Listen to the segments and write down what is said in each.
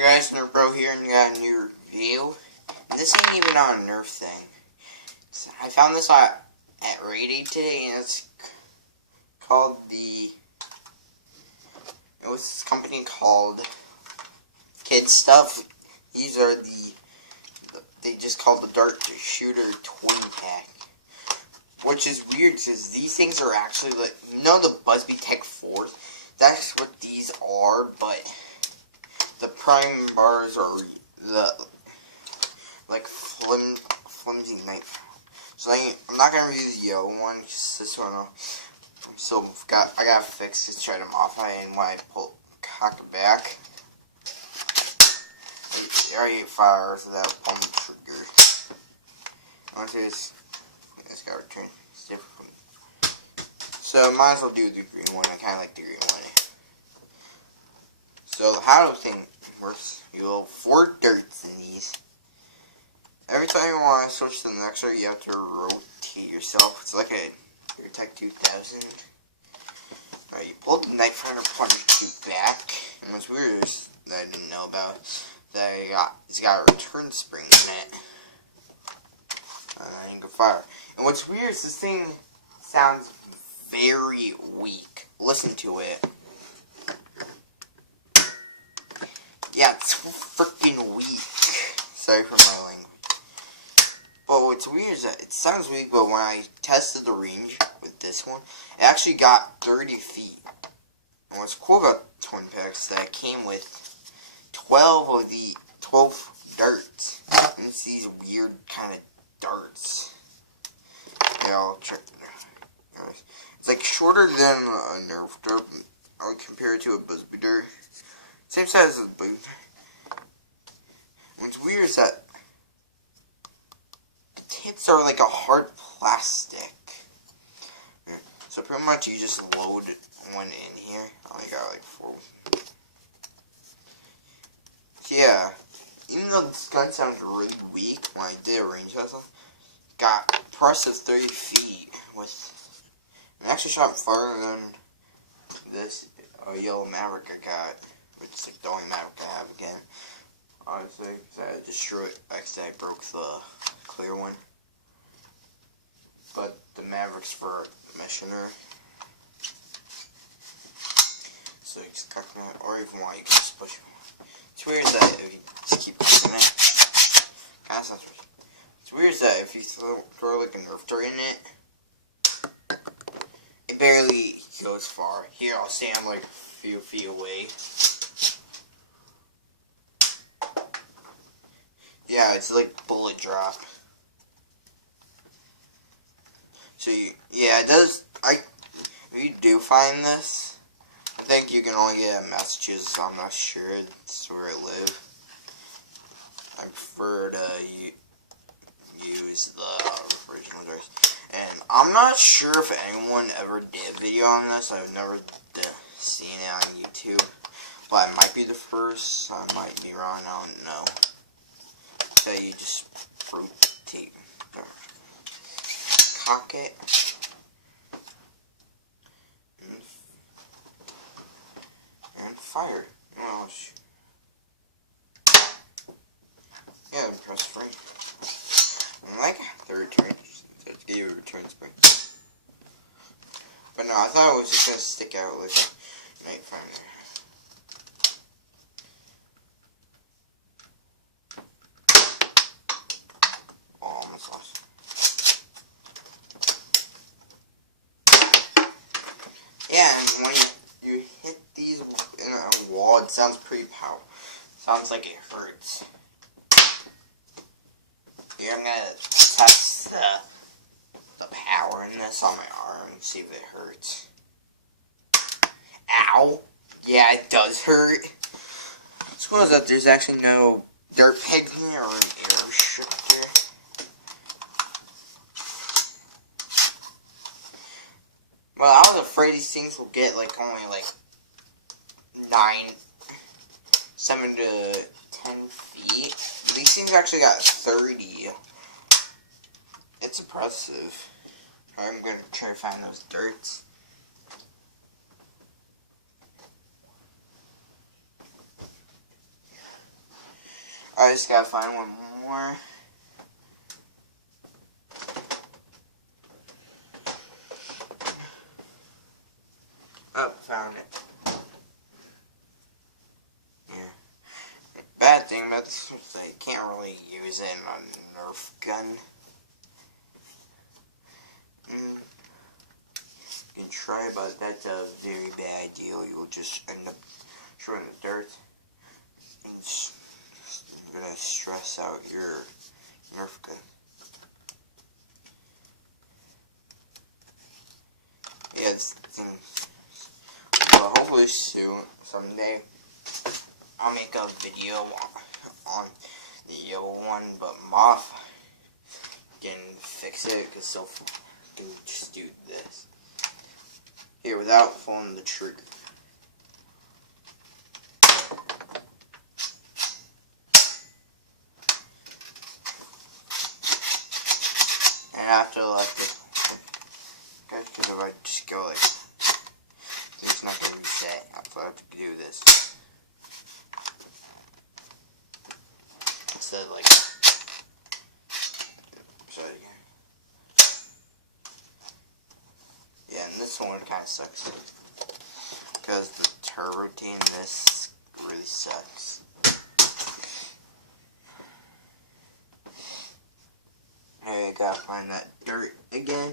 Hey guys, Nerf Bro here, and you got a new review. And this ain't even on a Nerf thing. So I found this at Rite Aid today, and it's called it was this company called Kid Stuff. These are they just called the Dart Shooter Twin Pack. Which is weird, because these things are actually like, the Busby Tech 4s? That's what these are, but the prime bars are the flimsy knife. So I'm not gonna review the yellow one, because this one I gotta fix to try them off. And when I cock it back, I hit fires without pulling the trigger. Once it's got return, it's different. So might as well do the green one. I kind of like the green one. So how the thing works, you have 4 darts in these. Every time you want to switch to the next one, you have to rotate yourself. It's like a Tech 2000. Alright, you pull the knife from the pointer tube back. And what's weird is that I didn't know about that it's got a return spring in it. And you can fire. And what's weird is this thing sounds very weak. Listen to it. Yeah, it's freaking weak. Sorry for my language. But what's weird is that it sounds weak, but when I tested the range with this one, it actually got 30 feet. And what's cool about Twin Packs is that it came with 12 darts. And it's these weird kind of darts. Yeah, I'll check it out. It's like shorter than a Nerf dart. I would compare it to a Busby dart. Same size as the boot. What's weird is that the tips are like a hard plastic. So pretty much you just load one in here. I only got like 4. So yeah, even though this gun sounds really weak when I did a range test, got impressive 30 feet with. I actually shot farther than this yellow Maverick I got, which is like the only Maverick I have again. Honestly, because I just threw it because I broke the clear one. But the Mavericks for missioner. So you just cock them out, or if you want, you can just push them. It's weird that if you just keep cocking it. That sounds weird. It's weird that if you throw like a Nerf dart in it, it barely goes far. Here, I'll stand like a few feet away. Yeah, it's like bullet drop. So yeah, it does. If you do find this, I think you can only get it in Massachusetts. I'm not sure. That's where I live. I prefer to use the original address. And I'm not sure if anyone ever did a video on this. I've never seen it on YouTube. But it might be the first. I might be wrong. I don't know. So you just rotate, cock it, and fire. Oh, yeah, press free. I like the return. Let's give you a return spring. But no, I thought it was just gonna stick out like a knife from there. Yeah, and when you hit these in a wall, it sounds pretty powerful. Sounds like it hurts. Here, I'm gonna test the power in this on my arm and see if it hurts. Ow! Yeah, it does hurt. Suppose that there's actually no dirt pegs in there or an air restrictor. Well, I was afraid these things will get like only like 7 to 10 feet. These things actually got 30. It's impressive. I'm gonna try to find those darts. I just gotta find one more. Oh, found it. Yeah. Bad thing about this is I can't really use it in a Nerf gun. You can try, but that's a very bad deal. You'll just end up showing the dirt. And you're gonna stress out your Nerf gun. Yeah, this thing. Well, hopefully soon, someday, I'll make a video on the yellow one, but Moth can fix it because so can just do this here without pulling the trigger. And I have to like it, because if I just go like, it's not gonna reset. I have to do this. Instead, like, try it again. Yeah, and this one kind of sucks because the turbo routine in this really sucks. I gotta find that dirt again.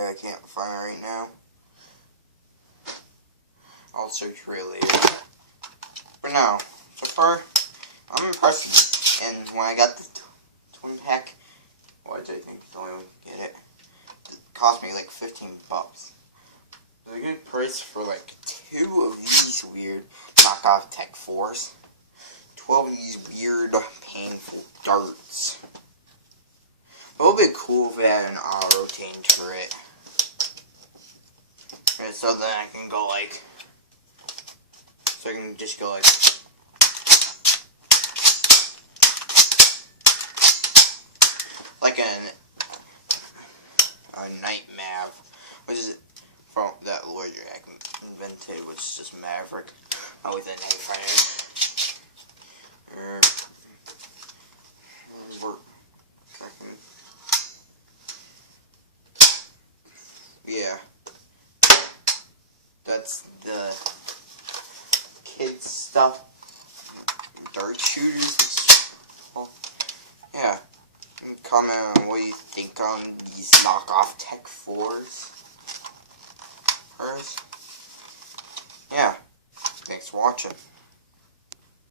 I can't find it right now. I'll search for it later. But no, so far, I'm impressed. And when I got the twin pack, which I think is the only way to get it, it cost me like $15. It's a good price for like 2 of these weird knockoff Tech 4s. 12 of these weird, painful darts. It would be cool if it had an auto-rotating turret. And so then I can go like, so I can just go like, a night mav, which is from that Lord Jack invented, which is just Maverick, with a night fighter. Yeah. That's the kids stuff. Dart shooters. Well, yeah. Comment on what you think on these knockoff Tech 4s.